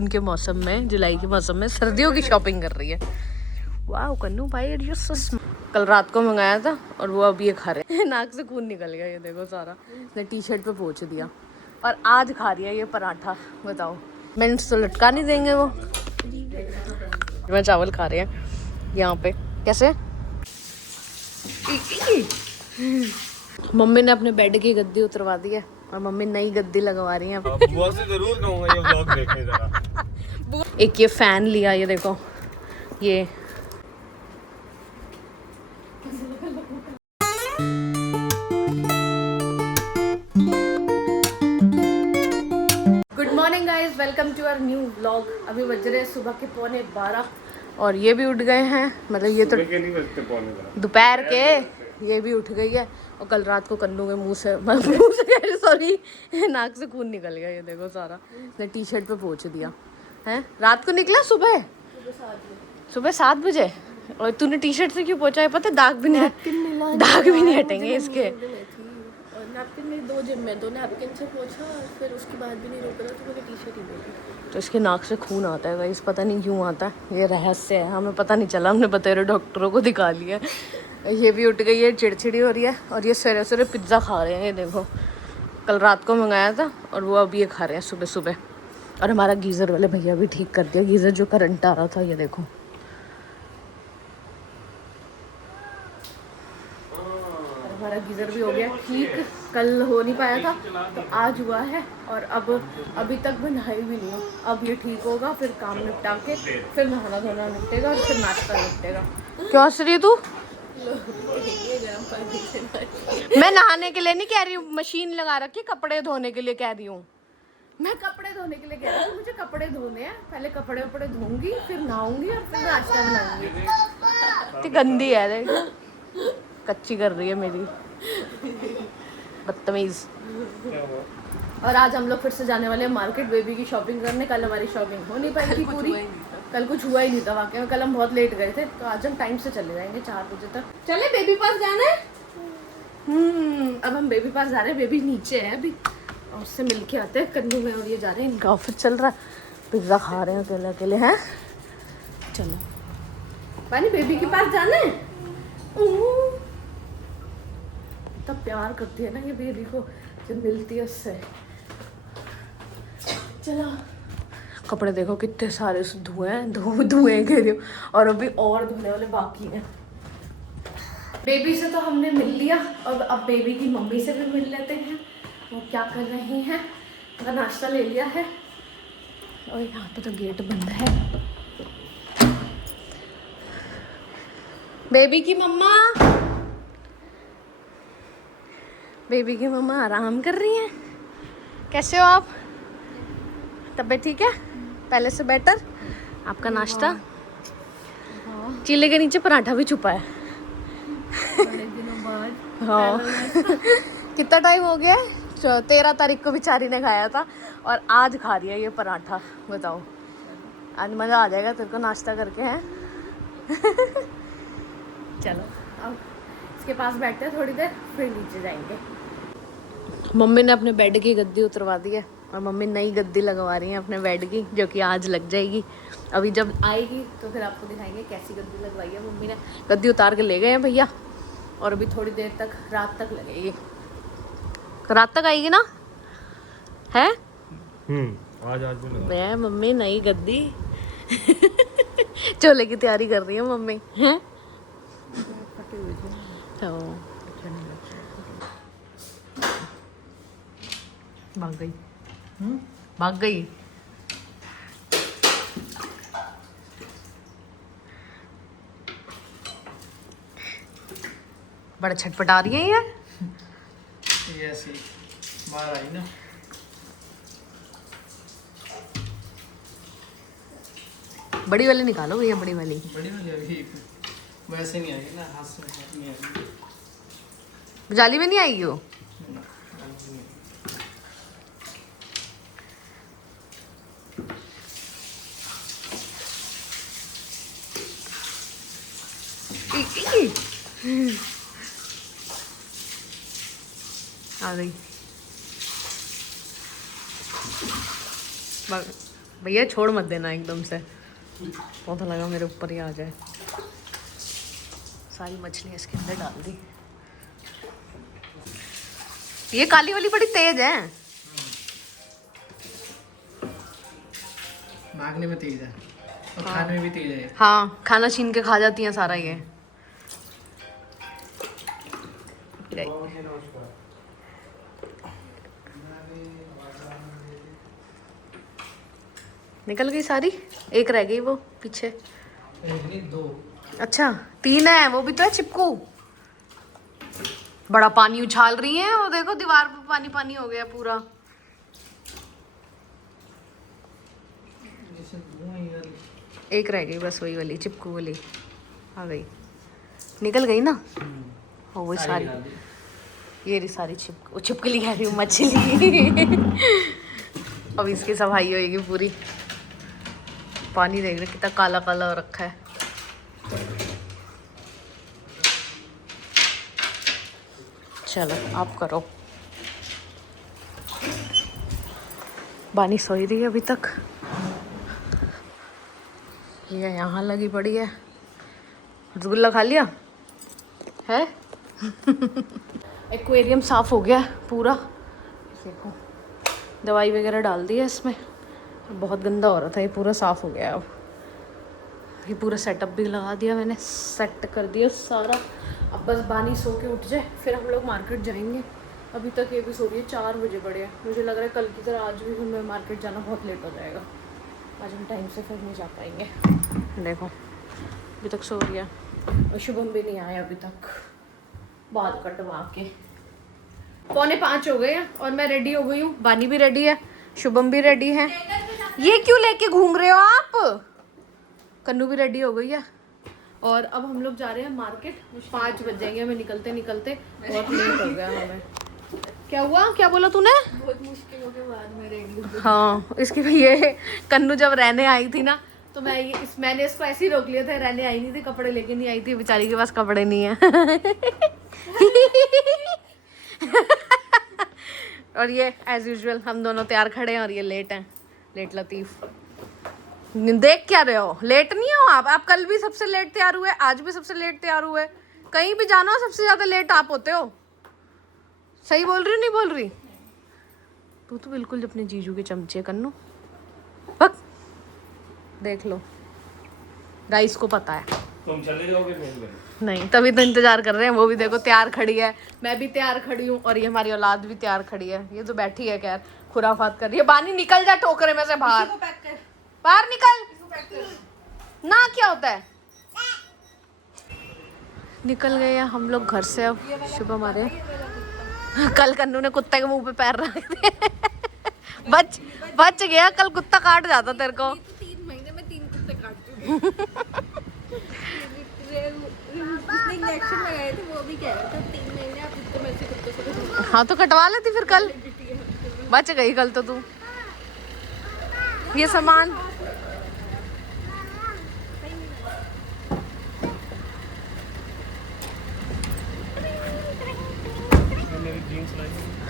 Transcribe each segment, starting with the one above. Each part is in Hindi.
उनके मौसम में, जुलाई के मौसम में सर्दियों की शॉपिंग कर रही है। वाह कन्नू भाई कल रात को मंगाया था और वो अब ये खा रहे हैं। नाक से खून निकल गया, ये देखो सारा इसने टी शर्ट पे पोंछ दिया। और आज खा रही है ये पराठा, बताओ। मैंने तो लटका नहीं देंगे वो। मैं चावल खा रहे हैं यहाँ पे कैसे। मम्मी ने अपने बेड की गद्दी उतरवा दी है और मम्मी नई गद्दी लगवा रही है। बुआ से जरूर कहूंगा ये व्लॉग देखने जरा। एक ये फैन लिया, ये देखो ये। Good morning guys, welcome to our new vlog. अभी बज रहे सुबह के 11:15 और ये भी उठ गए हैं। मतलब ये तो दोपहर के, ये भी उठ गई है। और कल रात को कन्नू के मुंह से सॉरी नाक से खून निकल गया, ये देखो सारा इसने टी शर्ट पे पोंछ दिया है। रात को निकला सुबह 7 बजे। और तूने टी शर्ट से क्यों पोंछा है पता है? दाग भी नहीं हटेंगे इसके। नैपकिन में 2 जिम में 2 नैपकिन से पोंछा और फिर उसके बाद भी नहीं रोका तो मैंने टी शर्ट ही बोली। तो इसके नाक से खून आता है गाइस, पता नहीं क्यों आता है, ये रहस्य है, हमें पता नहीं चला। हमने बतेरे डॉक्टरों को दिखा लिया। ये भी उठ गई है, चिड़चिड़ी हो रही है। और ये सवेरे सवेरे पिज़्ज़ा खा रहे हैं, ये देखो कल रात को मंगाया था और वो अभी ये खा रहे हैं सुबह सुबह। और हमारा गीज़र वाले भैया भी ठीक कर दिया, गीज़र जो करंट आ रहा था, ये देखो। हमारा गीज़र भी हो गया ठीक, कल हो नहीं पाया था तो आज हुआ है। और अब अभी तक मैं नहाई भी नहीं हूँ। अब ये ठीक होगा, फिर काम निपटा के फिर नहाना धोना निपटेगा और फिर नाश्ता निपटेगा। क्यों हंस रही है तू? मैं नहाने के लिए नहीं कह रही हूँ, मशीन लगा रखी कपड़े धोने के लिए कह रही हूँ। मैं कपड़े धोने के लिए कह रही हूँ, मुझे कपड़े धोने हैं। पहले कपड़े वपड़े धोऊंगी, फिर नहाऊंगी और फिर नाश्ता बनाऊंगी। तो गंदी है, देखो कच्ची कर रही है मेरी, बदतमीज। और आज हम लोग फिर से जाने वाले हैं मार्केट बेबी की शॉपिंग करने। कल हमारी शॉपिंग हो नहीं पाई थी पूरी, कल कुछ हुआ ही नहीं था वाकई में। कल हम बहुत लेट गए थे तो आज हम टाइम से चले जाएंगे 4 बजे तक। चले बेबी पास जाना है। अब हम बेबी पास जा रहे हैं। बेबी नीचे है अभी और उससे मिल के आते हैं। कन्नू में और ये जा रहे हैं, इनका ऑफिस चल रहा है। पिज्ज़ा खा रहे हैं अकेले अकेले हैं। चलो पानी बेबी के पास जाना है। तब प्यार करती है ना ये बेबी को जब मिलती है उससे। चलो कपड़े देखो कितने सारे धुएं कह रही हूँ। और अभी और धोने वाले बाकी हैं। बेबी से तो हमने मिल लिया और अब बेबी की मम्मी से भी मिल लेते हैं, वो क्या कर रहे हैं। उनका नाश्ता ले लिया है और यहाँ पे तो गेट बंद है। बेबी की मम्मा, बेबी की मम्मा आराम कर रही हैं। कैसे हो आप? तबीयत ठीक है? पहले से बेटर? आपका नाश्ता? चीले के नीचे पराठा भी छुपा है। बड़े दिनों बाद। हाँ कितना टाइम हो गया है? 13 तारीख को बेचारी ने खाया था और आज खा रही है ये पराठा। बताओ, आज मज़ा आ जाएगा तेरे को नाश्ता करके हैं। चलो अब इसके पास बैठते हैं थोड़ी देर, फिर नीचे जाएंगे। मम्मी ने अपने बेड की गद्दी उतरवा दी है और मम्मी नई गद्दी लगवा रही है अपने बेड की, जो कि आज लग जाएगी। अभी जब आएगी तो फिर आपको दिखाएंगे कैसी गद्दी लगवाई है मम्मी ने। गद्दी उतार के ले गए हैं भैया और अभी थोड़ी देर तक, रात तक लगेगी। रात तक आएगी ना? है आज भी मैं मम्मी नई गद्दी चोले की तैयारी कर रही है मम्मी हैं। भाग गई, भाग गई। बड़ा छटपटा रही है यार। ये ऐसी बाहर आई ना। बड़ी वाली निकालो भैया, बड़ी वाली। बड़ी वाली अभी वैसे नहीं आएगी ना, हाथ से नहीं आएगी। जाली में नहीं आएगी वो। आ गई। भैया छोड़ मत देना एकदम से, पौधा लगा मेरे ऊपर ही आ जाए। सारी मछलियाँ इसके अंदर डाल दी। ये काली वाली बड़ी तेज है। भागने में तेज है और खाने में भी तेज है। हाँ, खाना छीन के खा जाती हैं सारा ये। निकल गई सारी, एक रह गई वो पीछे। नहीं, 2। अच्छा 3 है, वो भी तो है चिपकू। बड़ा पानी उछाल रही है वो, देखो दीवार पे पानी पानी हो गया पूरा। एक रह गई बस, वही वाली चिपकू वाली आ गई, निकल गई ना। हो वो सारी, ये रही सारी छिपकली कह रही हूँ, मछली। अब इसकी सफाई होएगी पूरी। पानी देख रहे कितना काला काला हो रखा है। चलो आप करो। बानी सोई रही है अभी तक, ये यहाँ लगी पड़ी है। रसगुल्ला खा लिया है। एक्वेरियम साफ हो गया पूरा, देखो दवाई वगैरह डाल दी है इसमें। बहुत गंदा हो रहा था, ये पूरा साफ हो गया। अब ये पूरा सेटअप भी लगा दिया मैंने, सेट कर दिया सारा। अब बस बानी सो के उठ जाए फिर हम लोग मार्केट जाएंगे। अभी तक ये भी सो रही है, 4 बजे पड़े हैं। मुझे लग रहा है कल की तरह आज भी हमें मार्केट जाना बहुत लेट हो जाएगा। आज हम टाइम से फिर नहीं जा पाएंगे। देखो अभी तक सो रही है और शुभम भी नहीं आया अभी तक, बाल कटवा के। 4:45 हो गए हैं और मैं रेडी हो गई हूँ। बानी भी रेडी है, शुभम भी रेडी है। ये क्यों लेके घूम रहे हो आप? कन्नू भी रेडी हो गई है और अब हम लोग जा रहे हैं मार्केट। 5 बज जाएंगे हमें निकलते निकलते, बहुत लेट हो गया हमें। क्या हुआ, क्या बोला तूने? बहुत मुश्किलों के बाद मैं रेडी। हाँ, इसकी ये कन्नू जब रहने आई थी ना तो मैंने इसको ऐसे ही रोक लिया था। रहने आई नहीं थी, कपड़े लेके नहीं आई थी, बेचारी के पास कपड़े नहीं है। और ये एज यूजुअल हम दोनों तैयार खड़े हैं और ये लेट हैं। लेट लतीफ, देख क्या रहे हो? लेट नहीं हो आप कल भी सबसे लेट तैयार हुए, आज भी सबसे लेट तैयार हुए। कहीं भी जाना सबसे ज्यादा लेट आप होते हो। सही बोल रही हो नहीं बोल रही? तू तो बिल्कुल अपने जीजू के चमचे कन्नू। बक देख लो, राइस को पता है। तुम चले जाओगे? नहीं, तभी तो इंतजार कर रहे हैं। वो भी देखो तैयार खड़ी है, मैं भी तैयार खड़ी हूँ और ये हमारी औलाद भी तैयार खड़ी है। ये तो बैठी है खैर, खुराफात कर रही है। बानी निकल जा टोकरे में से बाहर, बाहर निकल ना। क्या होता है? निकल गए हैं हम लोग घर से। अब शुभ हमारे कल कन्नू ने कुत्ते के मुंह पे पैर रखे थे। बच गया, कल कुत्ता काट जाता तेरे को। 3 महीने में 3 कुत्ते काट चुके। इंजेक्शन लगाए थे, वो भी कह रहा था 3 महीने आप कुत्ते में से कुत्ते से। हाँ तो कटवा लेती फिर कल। बच गई कल तो तू। ये सामान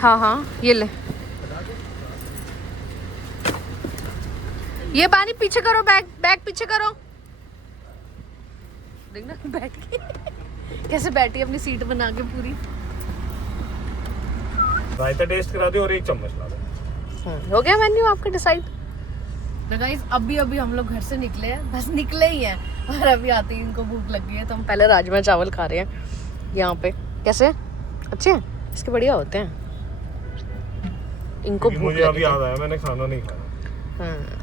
हाँ हाँ ये ले। ये बानी पीछे करो, बैग पीछे करो। देखना बैठ के कैसे बैठी अपनी सीट बना के पूरी। रायता टेस्ट करा दो और 1 चम्मच ला दो। हो गया मेन्यू आपका डिसाइड? तो गाइस अभी हम लोग घर से निकले हैं, बस निकले ही हैं और अभी आते ही इनको भूख लग गई है। तो हम पहले राजमा चावल खा रहे हैं यहाँ पे। कैसे अच्छे हैं? इसके बढ़िया होते हैं। इनको भूख मुझे अभी याद आया, मैंने खाना नहीं खाया।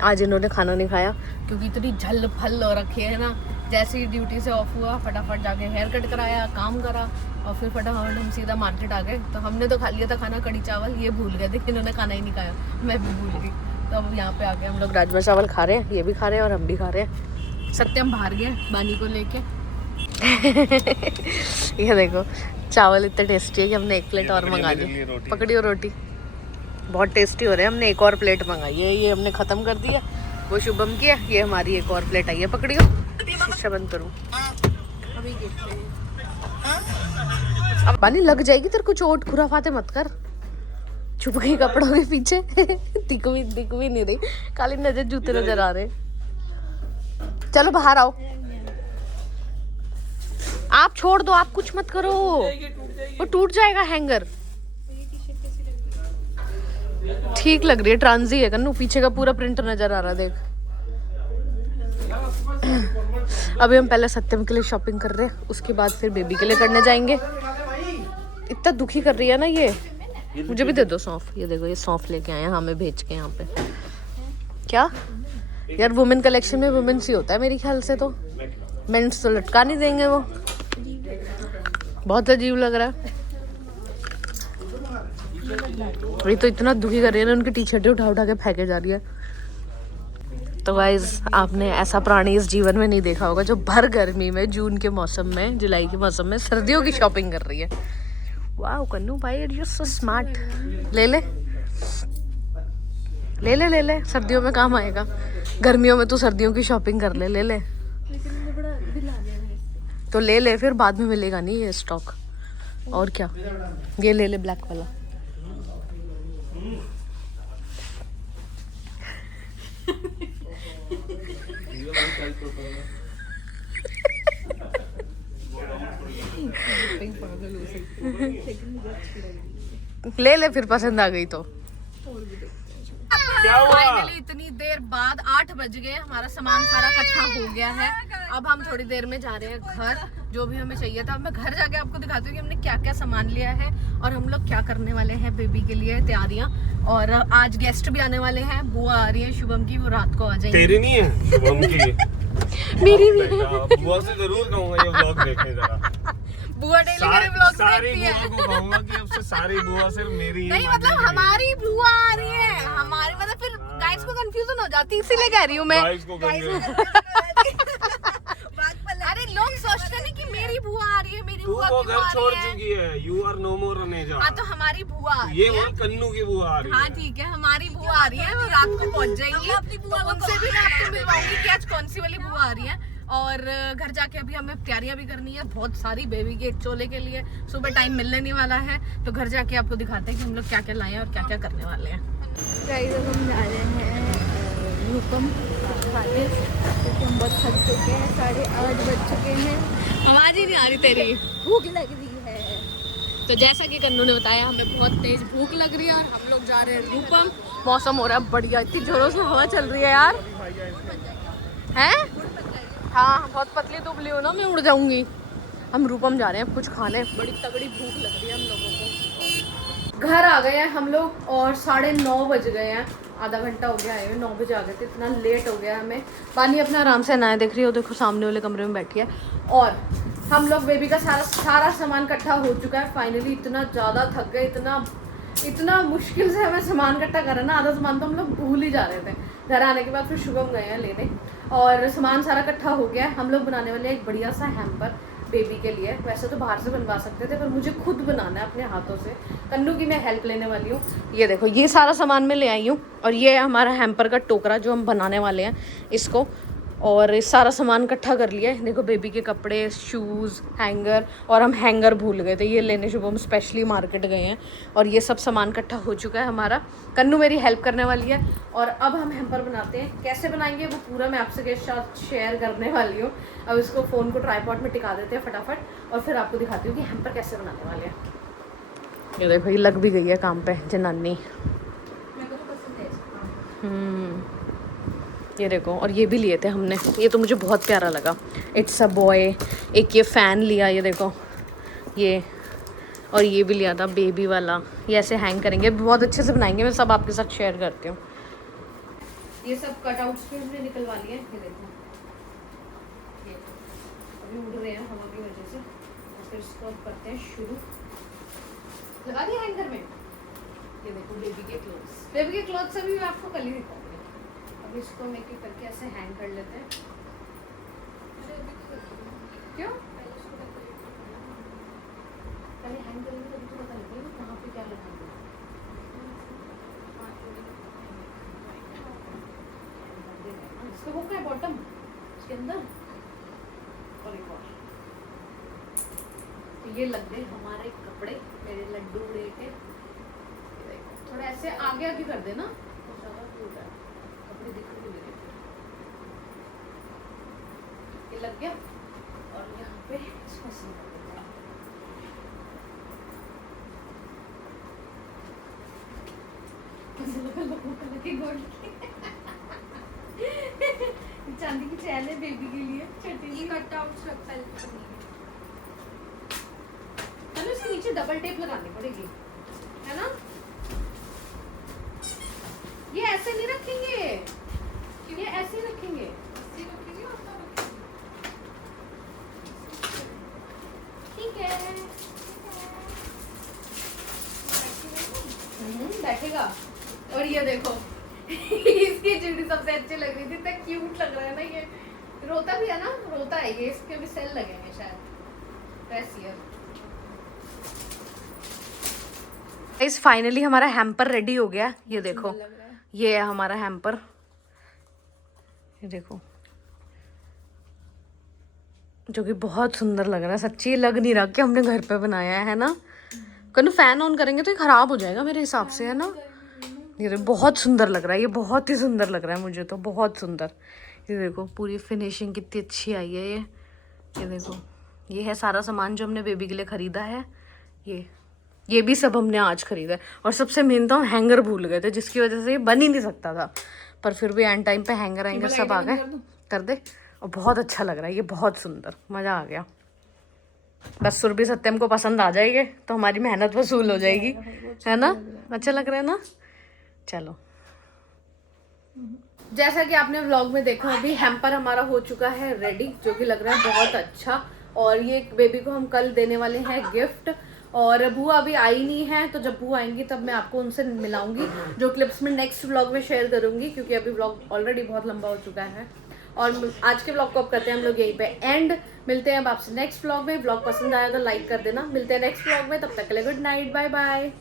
आज इन्होंने खाना नहीं खाया क्योंकि इतनी झल फल हो रखी है ना। जैसे ही ड्यूटी से ऑफ हुआ फटाफट जाके हेयर कट कराया, काम करा और फिर फटाफट हम सीधा मार्केट आ गए। तो हमने तो खा लिया था खाना, कड़ी चावल। ये भूल गए थे, इन्होंने खाना ही नहीं खाया, मैं भी भूल गई। तो अब यहाँ पे आ गए हम लोग, राजमा चावल खा रहे हैं, ये भी खा रहे हैं और हम भी खा रहे हैं। सत्यम बाहर गए बानी को लेके। ये देखो चावल इतने टेस्टी है कि हमने 1 प्लेट और मंगा ली। पकड़ियो रोटी, बहुत टेस्टी हो रहे हैं। हमने 1 और प्लेट मंगाई है, ये हमने ख़त्म कर दिया। वो शुभम की है, ये हमारी 1 और प्लेट आई है। पकड़ियो, शीशा बंद करूँ अभी देखते हैं। अब पानी लग जाएगी तेरे को। चोट खुराफाते मत कर, छुप गई कपड़ों के पीछे। दिख भी नहीं रही, खाली नजर जूते नजर आ रहे। चलो बाहर आओ। आप छोड़ दो, आप कुछ मत करो, वो टूट जाएगा हैंगर। ठीक लग रही है, ट्रांजी है कन्नू, पीछे का पूरा प्रिंट नजर आ रहा है, देख। अभी हम पहले सत्यम के लिए शॉपिंग कर रहे हैं, उसके बाद फिर बेबी के लिए करने जाएंगे। इतना दुखी कर रही है ना ये। मुझे भी दे दो सौंफ। ये देखो, ये सौंफ लेके आए हैं हमें भेज के यहाँ पे। क्या यार, वुमेन कलेक्शन में वुमेन्स ही होता है मेरे ख्याल से, तो मेंस तो लटका नहीं देंगे वो। बहुत अजीब लग रहा है। ये तो इतना दुखी कर रही है ना, उनकी टी शर्टें उठा उठा के फेंके जा रही है। तो गाइस, आपने ऐसा प्राणी इस जीवन में नहीं देखा होगा जो भर गर्मी में, जून के मौसम में, जुलाई के मौसम में सर्दियों की शॉपिंग कर रही है। वाओ कन्नू भाई, यू सो स्मार्ट। ले ले ले ले ले ले, सर्दियों में काम आएगा। गर्मियों में तू सर्दियों की शॉपिंग कर ले। ले ले तो ले ले, फिर बाद में मिलेगा नहीं ये स्टॉक। और क्या, ये ले ले ब्लैक वाला। ले ले, फिर पसंद आ गई तो। फाइनली इतनी देर बाद 8 बज गए, हमारा सामान सारा इकट्ठा हो गया है। अब हम थोड़ी देर में जा रहे हैं घर, जो भी हमें चाहिए था। अब मैं घर जाके आपको दिखाती हूँ कि हमने क्या क्या सामान लिया है और हम लोग क्या करने वाले हैं बेबी के लिए तैयारियां। और आज गेस्ट भी आने वाले हैं, बुआ आ रही है शुभम की, वो रात को आ जाएंगी। तेरी नहीं है शुभम की? मेरी भी बुआ से जरूर कहूंगा ये व्लॉग देखे जरा। बुआ डेली मेरे व्लॉग्स सारी देखती है। बुआ को कहूंगा कि अब से सारी बुआ सिर्फ मेरी ही नहीं मतलब हमारी बुआ आ रही है, हमारी मतलब फिर गाइस को कंफ्यूजन हो जाती है, इसीलिए कह रही हूँ मैं। गाइस को अरे लोग सोचते नहीं कि मेरी बुआ आ रही है, मेरी तू बुआ वो क्यों घर आ छोड़ रही है। चुकी है, यू आर नो मोर अनेजा। हाँ तो हमारी बुआ आ रही ये है। वो कन्नू की बुआ आ रही है। हाँ ठीक है, हमारी बुआ आ रही है, वो रात को पहुंच जाएंगी। अपनी बुआ उनसे भी मैं आपको मिलवाऊंगी कि आज कौन सी वाली बुआ आ रही है। और घर जाके अभी हमें तैयारियां भी करनी है बहुत सारी बेबी के चोले के लिए। सुबह टाइम मिलने नहीं वाला है, तो घर जाके आपको दिखाते हैं कि हम लोग क्या क्या लाए हैं और क्या क्या करने वाले हैं। गाइस अब हम जा रहे हैं रूपम खाने, क्योंकि हम बहुत थक चुके हैं। 8:30 बज चुके हैं, आवाज ही नहीं आ रही तेरी, भूख लग रही है। तो जैसा कि कन्नू ने बताया, हमें बहुत तेज भूख लग रही है और हम लोग जा रहे हैं रूपम। मौसम हो रहा है बढ़िया, इतनी जोरों से हवा चल रही है यार। हैं? हाँ बहुत पतली दुबली हो ना, मैं उड़ जाऊंगी। हम रूपम जा रहे हैं कुछ खाने, बड़ी तगड़ी भूख लग रही है हम लोगों को। घर आ गए हैं हम लोग और 9:30 बज गए हैं। आधा घंटा हो गया आए हुए, 9 बजे आ गए थे, इतना लेट हो गया हमें। पानी अपना आराम से नहाए, देख रही हो, देखो सामने वाले कमरे में बैठी है। और हम लोग बेबी का सारा सामान इकट्ठा हो चुका है फाइनली। इतना ज़्यादा थक गए, इतना मुश्किल से हमें सामान इकट्ठा करा ना, आधा सामान तो हम लोग भूल ही जा रहे थे। घर आने के बाद फिर शुभम गए हैं लेने और सामान सारा इकट्ठा हो गया है। हम लोग बनाने वाले हैं एक बढ़िया सा हैम्पर बेबी के लिए। वैसे तो बाहर से बनवा सकते थे, पर मुझे खुद बनाना है अपने हाथों से। कन्नू की मैं हेल्प लेने वाली हूँ। ये देखो, ये सारा सामान मैं ले आई हूँ और ये है हमारा हैम्पर का टोकरा जो हम बनाने वाले हैं इसको। और सारा सामान इकट्ठा कर लिया है। देखो बेबी के कपड़े, शूज़, हैंगर, और हम हैंगर भूल गए थे ये लेने, शुभ हम स्पेशली मार्केट गए हैं। और ये सब सामान इकट्ठा हो चुका है हमारा। कन्नू मेरी हेल्प करने वाली है और अब हम हैम्पर बनाते हैं। कैसे बनाएंगे वो पूरा मैं आपसे के साथ शेयर करने वाली हूँ। अब इसको फ़ोन को ट्राइपॉड में टिका देते हैं फटाफट और फिर आपको दिखाती हूँ कि हैम्पर कैसे बनाने वाले हैं। ये देखो, ये लग भी गई है काम पे जनानी। ये देखो, और ये भी लिए थे हमने, ये तो मुझे बहुत प्यारा लगा। It's a boy. एक ये फ़ैन लिया, ये देखो ये, और ये भी लिया था बेबी वाला। ये ऐसे हैंग करेंगे, बहुत अच्छे से बनाएंगे। मैं सब आपके साथ शेयर करती हूँ। ये सब कटआउट्स भी हमने निकलवा लिए। ये देखो, ये अभी उड़ रहे हैं हवा की वजह से। फिर इसको करते हैं शुरू। लगा दिया हैंगर में। ये देखो बेबी के क्लोथ्स अभी मैं आपको कल ही दिखाऊंगी। अब इसको हम एक करके ऐसे हैंग कर लेते हैं। क्यों? पहले हैंग करेंगे तभी तो पता लगेगा कहाँ पे क्या लगाना है। इसका वो क्या है बॉटम, इसके अंदर और एक और। तो ये लग गए हमारे कपड़े, मेरे लड्डू उड़े के। थोड़ा ऐसे आगे आगे कर देना तो ज़्यादा क्यूट है, कपड़े दिखने लगे। ये लग गया और यहाँ पे इसको सीधा कर देना। लगे गोल्ड की चांदी की चैन है बेबी के लिए छोटी सी कट आउट है ना, इसके नीचे डबल टेप लगानी पड़ेगी है ना। ये ऐसे नहीं रखेंगे, ये ऐसे रखेंगे, ठीक है बैठेगा। और ये देखो इसकी चूड़ी सबसे अच्छी लग रही थी, इतना क्यूट लग रहा है ना। ये रोता भी है ना, रोता है ये, इसके भी सेल लगेंगे शायद ड्रेस ईयर। गाइस फाइनली हमारा हैम्पर रेडी हो गया, ये देखो ये है हमारा हैम्पर, ये देखो जो कि बहुत सुंदर लग रहा है। सच्ची लग नहीं रहा कि हमने घर पे बनाया है ना। कल फैन ऑन करेंगे तो ये खराब हो जाएगा मेरे हिसाब से, है ना। ये बहुत सुंदर लग रहा है, ये बहुत ही सुंदर लग रहा है मुझे तो, बहुत सुंदर। ये देखो पूरी फिनिशिंग कितनी अच्छी आई है। ये देखो ये है सारा सामान जो हमने बेबी के लिए ख़रीदा है। ये भी सब हमने आज खरीदा है। और सबसे मेन तो हम हैंगर भूल गए थे, जिसकी वजह से ये बन ही नहीं सकता था, पर फिर भी एंड टाइम पे हैंगर सब आ गए। कर दे। और बहुत अच्छा लग रहा है ये, बहुत सुंदर, मज़ा आ गया। बस सुरभि सत्यम को पसंद आ जाएगी तो हमारी मेहनत वसूल हो जाएगी, है ना। अच्छा लग रहा है ना। चलो जैसा कि आपने व्लॉग में देखा, अभी हैम्पर हमारा हो चुका है रेडी, जो कि लग रहा है बहुत अच्छा। और ये बेबी को हम कल देने वाले हैं गिफ्ट। और बुआ अभी आई नहीं है, तो जब बुआ आएंगी तब मैं आपको उनसे मिलाऊंगी, जो क्लिप्स में नेक्स्ट व्लॉग में शेयर करूंगी, क्योंकि अभी व्लॉग ऑलरेडी बहुत लंबा हो चुका है। और आज के व्लॉग को अब करते हैं हम लोग यहीं पे एंड। मिलते हैं अब आपसे नेक्स्ट व्लॉग में। व्लॉग पसंद आया तो लाइक कर देना। मिलते हैं नेक्स्ट व्लॉग में, तब तक के लिए गुड नाइट, बाय बाय।